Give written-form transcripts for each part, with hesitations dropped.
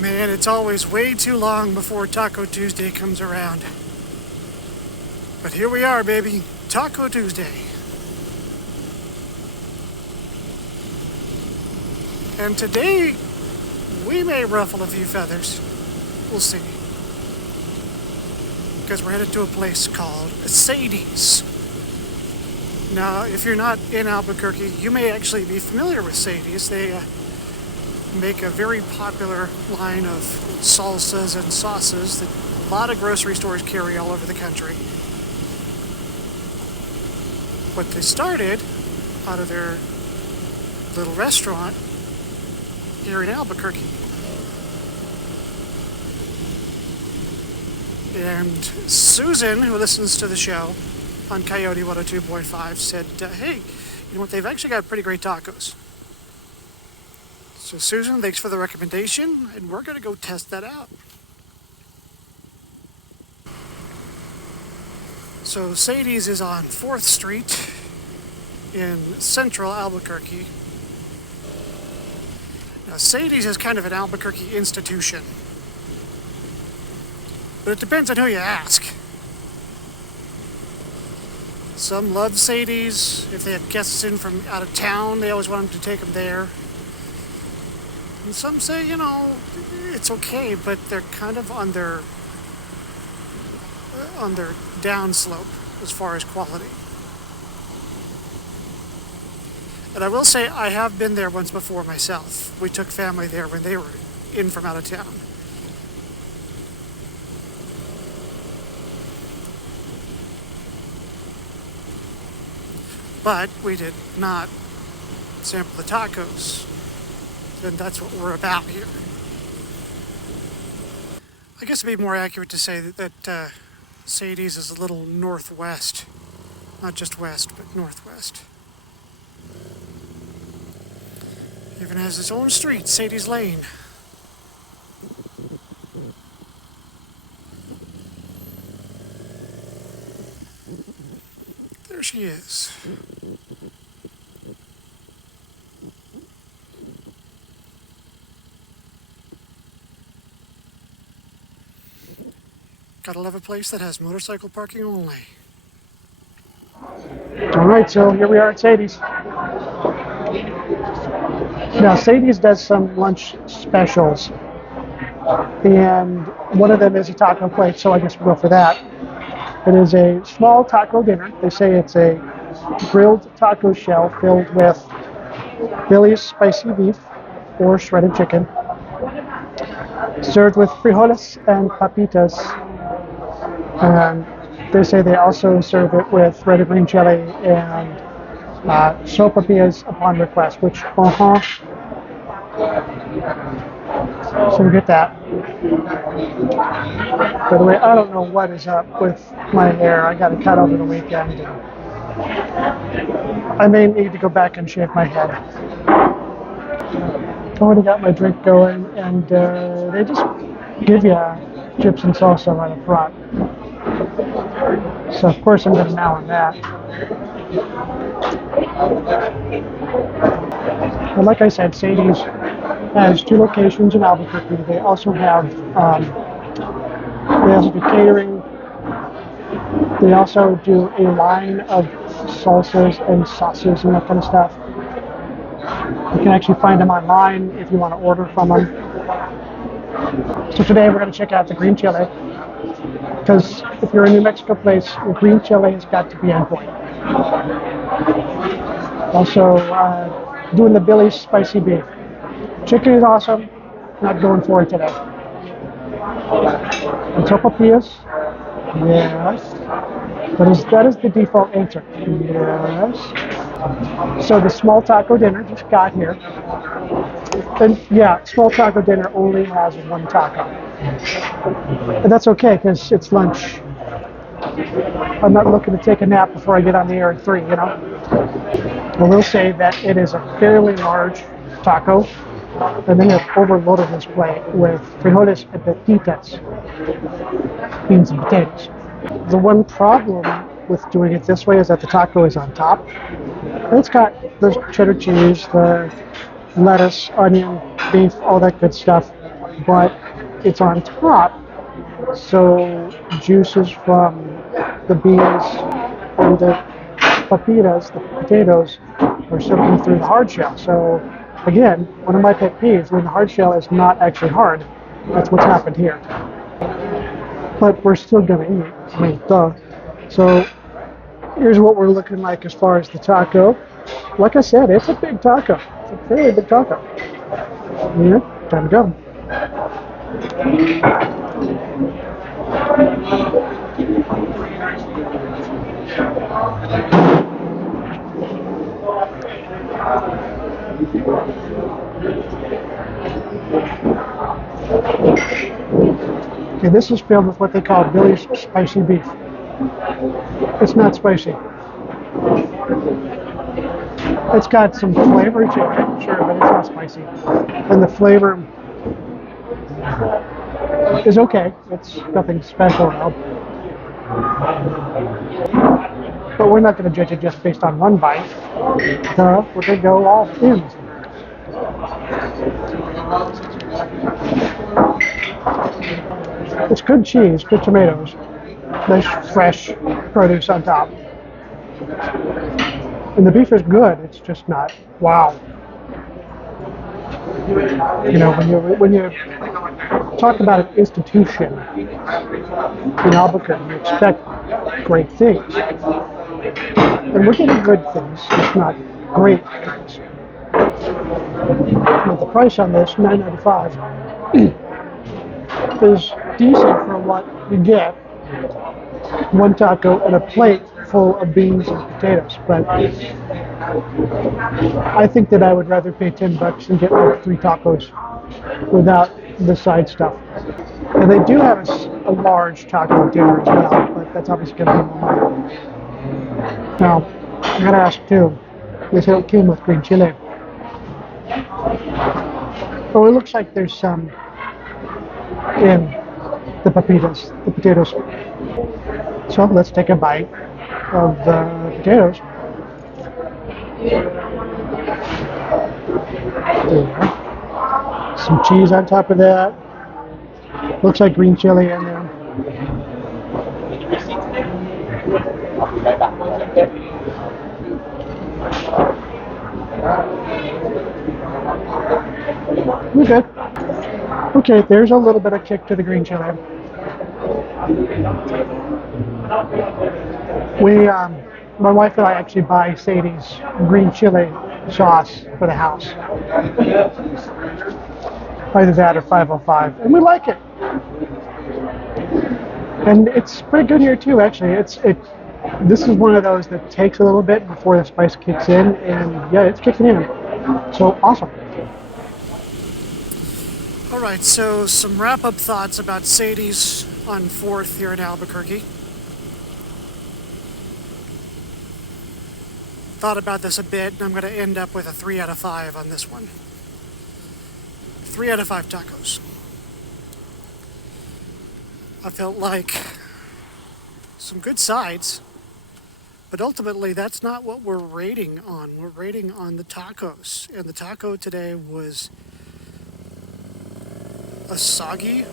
Man, it's always way too long before Taco Tuesday comes around. But here we are, baby. Taco Tuesday. And today, we may ruffle a few feathers. We'll see. Because we're headed to a place called Sadie's. Now, if you're not in Albuquerque, you may actually be familiar with Sadie's. They make a very popular line of salsas and sauces that a lot of grocery stores carry all over the country. But they started out of their little restaurant here in Albuquerque. And Susan, who listens to the show on Coyote 102.5, said, hey, you know what, they've actually got pretty great tacos. So Susan, thanks for the recommendation, and we're going to go test that out. So Sadie's is on 4th Street in central Albuquerque. Now Sadie's is kind of an Albuquerque institution, but it depends on who you ask. Some love Sadie's. If they have guests in from out of town, they always want them to take them there. And some say, you know, it's okay, but they're kind of on their downslope as far as quality. And I will say I have been there once before myself. We took family there when they were in from out of town. But we did not sample the tacos. And that's what we're about here. I guess it'd be more accurate to say that Sadie's is a little northwest. Not just west, but northwest. Even has its own street, Sadie's Lane. There she is. Gotta love a place that has motorcycle parking only. All right, so here we are at Sadie's. Now, Sadie's does some lunch specials, and one of them is a taco plate, so I guess we'll go for that. It is a small taco dinner. They say it's a grilled taco shell filled with Billy's spicy beef or shredded chicken, served with frijoles and papitas. And they say they also serve it with red and green chili and sopapillas upon request, which, So we get that. By the way, I don't know what is up with my hair. I got it cut over the weekend. I may need to go back and shave my head. I already got my drink going, and they just give you chips and salsa right up front. So of course I'm going to now on that. But like I said, Sadie's has 2 locations in Albuquerque. They also have do catering. They also do a line of salsas and sauces and that kind of stuff. You can actually find them online if you want to order from them. So today we're going to check out the green chili, because if you're in a New Mexico place, the green chili has got to be on point. Also, doing the Billy's spicy beef. Chicken is awesome. Not going for it today. And sopapillas. Yes. That is the default answer. Yes. So the small taco dinner just got here. And yeah, small taco dinner only has 1 taco. And that's okay, because it's lunch. I'm not looking to take a nap before I get on the air at 3, you know. I will say that it is a fairly large taco, and then they've overloaded this plate with frijoles and pepitas, beans and potatoes. The one problem with doing it this way is that the taco is on top. And it's got the cheddar cheese, the lettuce, onion, beef, all that good stuff. but it's on top, so juices from the beans and the papitas, the potatoes, are soaking through the hard shell. So again, one of my pet peeves, when the hard shell is not actually hard, that's what's happened here. But we're still gonna eat, I mean, duh. So here's what we're looking like as far as the taco. Like I said, it's a big taco. It's a fairly big taco. Yeah, time to go. Okay, this is filled with what they call Billy's spicy beef. It's not spicy. It's got some flavor to it, sure, but it's not spicy. And the flavor is okay. It's nothing special though. But we're not going to judge it just based on one bite. We're going to go all in. It's good cheese, good tomatoes, nice fresh produce on top. And the beef is good, it's just not wow. You know, when you talk about an institution in Albuquerque, you expect great things. And we're getting good things, just not great things. But the price on this, $9.95, is decent for what you get. One taco and a plate full of beans and potatoes. But I think that I would rather pay $10 and get like 3 tacos without the side stuff. And they do have a large taco dinner as well, but that's obviously going to be more money. Now, I gotta ask too, they said it came with green chili. Oh, it looks like there's some in the papitas, the potatoes. So let's take a bite of the potatoes. There. Some cheese on top of that. Looks like green chili in there. We're good. Okay, there's a little bit of kick to the green chili. My wife and I actually buy Sadie's green chili sauce for the house. Either that or 505, and we like it. And it's pretty good here too, actually. This is one of those that takes a little bit before the spice kicks in, and yeah, it's kicking in. So awesome. All right, so some wrap-up thoughts about Sadie's on 4th here in Albuquerque. Thought about this a bit, and I'm going to end up with a 3 out of 5 on this one. 3 out of 5 tacos. I felt like some good sides, but ultimately that's not what we're rating on. We're rating on the tacos, and the taco today was a soggy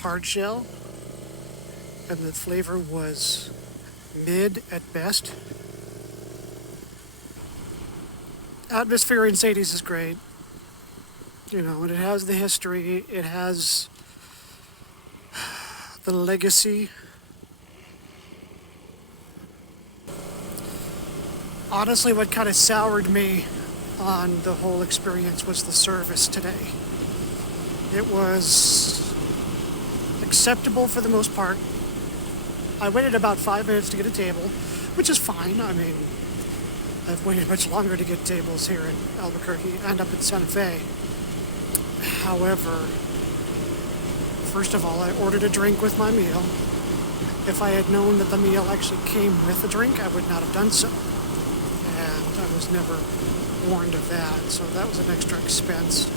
hard shell, and the flavor was mid at best. Atmosphere in Sadie's is great, you know, and it has the history, it has the legacy. Honestly, what kind of soured me on the whole experience was the service today. It was acceptable for the most part. I waited about 5 minutes to get a table, which is fine. I mean, I've waited much longer to get tables here in Albuquerque and up in Santa Fe. However, first of all, I ordered a drink with my meal. If I had known that the meal actually came with a drink, I would not have done so. And I was never warned of that, so that was an extra expense.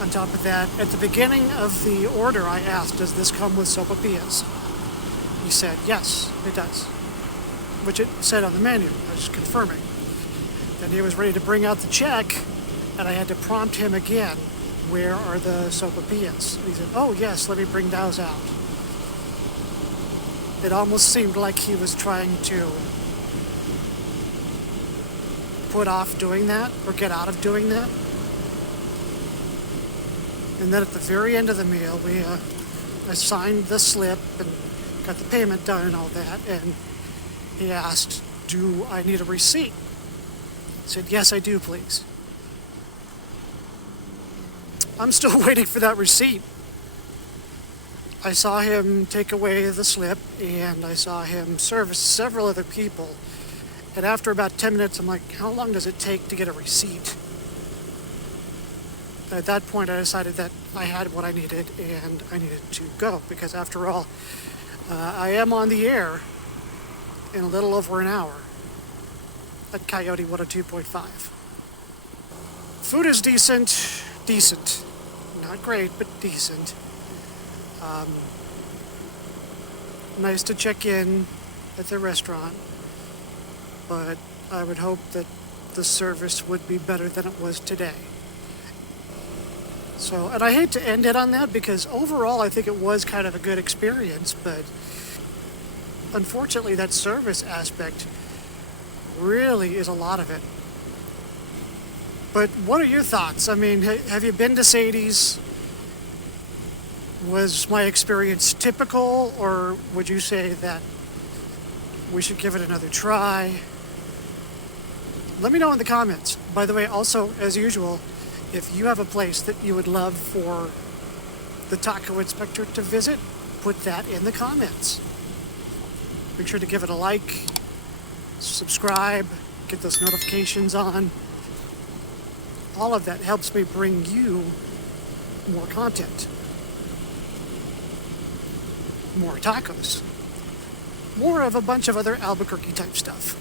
On top of that, at the beginning of the order, I asked, does this come with sopapillas? He said, yes, it does. Which it said on the menu. I was confirming. Then he was ready to bring out the check, and I had to prompt him again. Where are the sopapillas? And he said, oh yes, let me bring those out. It almost seemed like he was trying to put off doing that or get out of doing that. And then at the very end of the meal, I signed the slip and got the payment done and all that. And he asked, do I need a receipt? I said, yes, I do, please. I'm still waiting for that receipt. I saw him take away the slip, and I saw him service several other people. And after about 10 minutes, I'm like, how long does it take to get a receipt? At that point, I decided that I had what I needed, and I needed to go, because after all, I am on the air in a little over an hour at Coyote 102.5. Food is decent. Not great, but decent. Nice to check in at the restaurant, but I would hope that the service would be better than it was today. So, and I hate to end it on that because overall I think it was kind of a good experience, but unfortunately that service aspect really is a lot of it. But what are your thoughts? I mean, have you been to Sadie's? Was my experience typical, or would you say that we should give it another try? Let me know in the comments. By the way, also, as usual, if you have a place that you would love for the taco inspector to visit, put that in the comments. Make sure to give it a like, subscribe, get those notifications on. All of that helps me bring you more content, more tacos, more of a bunch of other Albuquerque type stuff.